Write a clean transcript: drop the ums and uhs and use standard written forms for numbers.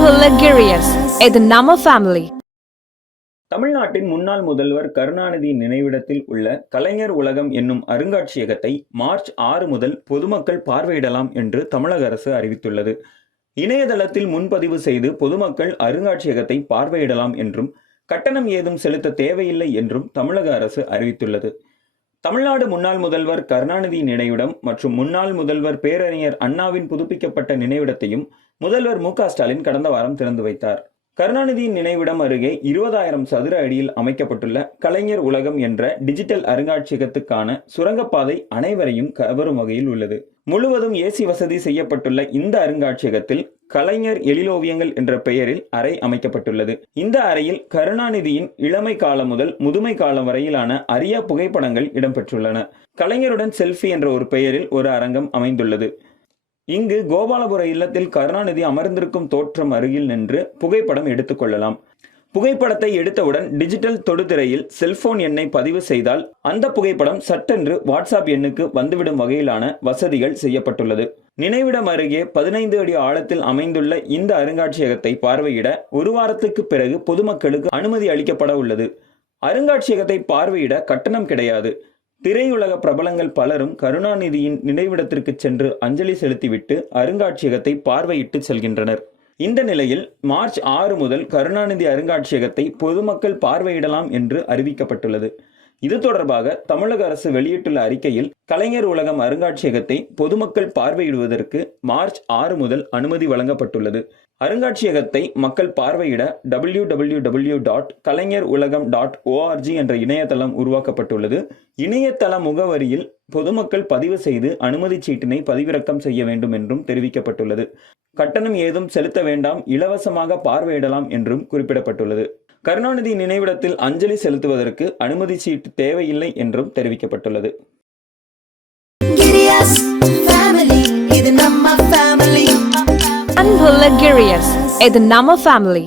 அன்புள்ள கிரியஸ், இது நம்ம ஃபேமிலி. தமிழ்நாட்டின் முன்னாள் முதல்வர் கருணாநிதியின் நினைவிடத்தில் உள்ள கலைஞர் உலகம் என்னும் அருங்காட்சியகத்தை மார்ச் 6 முதல் பொதுமக்கள் பார்வையிடலாம் என்று தமிழக அரசு அறிவித்துள்ளது. இணையதளத்தில் முன்பதிவு செய்து பொதுமக்கள் அருங்காட்சியகத்தை பார்வையிடலாம் என்றும் கட்டணம் ஏதும் செலுத்த தேவையில்லை என்றும் தமிழக அரசு அறிவித்துள்ளது. தமிழ்நாடு முன்னாள் முதல்வர் கருணாநிதி நினைவிடம் மற்றும் முன்னாள் முதல்வர் பேரறிஞர் அண்ணாவின் புதுப்பிக்கப்பட்ட நினைவிடத்தையும் முதல்வர் மு க ஸ்டாலின் கடந்த வாரம் திறந்து வைத்தார். கருணாநிதியின் நினைவிடம் அருகே 20,000 சதுர அடியில் அமைக்கப்பட்டுள்ள கலைஞர் உலகம் என்ற டிஜிட்டல் அருங்காட்சியகத்துக்கான சுரங்கப்பாதை அனைவரையும் கவரும் வகையில் உள்ளது. முழுவதும் ஏசி வசதி செய்யப்பட்டுள்ள இந்த அருங்காட்சியகத்தில் கலைஞர் எழிலோவியங்கள் என்ற பெயரில் அறை அமைக்கப்பட்டுள்ளது. இந்த அறையில் கருணாநிதியின் இளமை காலம் முதல் முதுமை காலம் வரையிலான அரிய புகைப்படங்கள் இடம்பெற்றுள்ளன. கலைஞருடன் செல்ஃபி என்ற ஒரு பெயரில் ஒரு அரங்கம் அமைந்துள்ளது. இங்கு கோபாலபுர இல்லத்தில் கருணாநிதி அமர்ந்திருக்கும் தோற்றம் அருகில் நின்று புகைப்படம் எடுத்துக் கொள்ளலாம். புகைப்படத்தை எடுத்தவுடன் டிஜிட்டல் தொடுதிரையில் செல்போன் எண்ணை பதிவு செய்தால் அந்த புகைப்படம் சட்டென்று வாட்ஸ்அப் எண்ணுக்கு வந்துவிடும் வகையிலான வசதிகள் செய்யப்பட்டுள்ளது. நினைவிடம் அருகே 15 அடி ஆழத்தில் அமைந்துள்ள இந்த அருங்காட்சியகத்தை பார்வையிட ஒரு வாரத்துக்கு பிறகு பொதுமக்களுக்கு அனுமதி அளிக்கப்பட உள்ளது. அருங்காட்சியகத்தை பார்வையிட கட்டணம் கிடையாது. திரையுலக பிரபலங்கள் பலரும் கருணாநிதியின் நினைவிடத்திற்கு சென்று அஞ்சலி செலுத்திவிட்டு அருங்காட்சியகத்தை பார்வையிட்டு செல்கின்றனர். இந்த நிலையில் மார்ச் 6 முதல் கருணாநிதி அருங்காட்சியகத்தை பொதுமக்கள் பார்வையிடலாம் என்று அறிவிக்கப்பட்டுள்ளது. இது தொடர்பாக தமிழக அரசு வெளியிட்டுள்ள அறிக்கையில் கலைஞர் உலகம் அருங்காட்சியகத்தை பொதுமக்கள் பார்வையிடுவதற்கு மார்ச் 6 முதல் அனுமதி வழங்கப்பட்டுள்ளது. அருங்காட்சியகத்தை மக்கள் பார்வையிட www.kalanyaruлагam.org என்ற இணையதளம் உருவாக்கப்பட்டுள்ளது. இணையதள முகவரியில் பொதுமக்கள் பதிவு செய்து அனுமதி சீட்டினை பதிவிறக்கம் செய்ய வேண்டும் என்றும் தெரிவிக்கப்பட்டுள்ளது. கட்டணம் ஏதும் செலுத்த வேண்டாம், இலவசமாக பார்வையிடலாம் என்றும் குறிப்பிடப்பட்டுள்ளது. கருணாநிதி நினைவிடத்தில் அஞ்சலி செலுத்துவதற்கு அனுமதி சீட்டு தேவையில்லை என்றும் தெரிவிக்கப்பட்டுள்ளது. அன்புள்ள கிரியஸ், இது நம்ம ஃபேமிலி.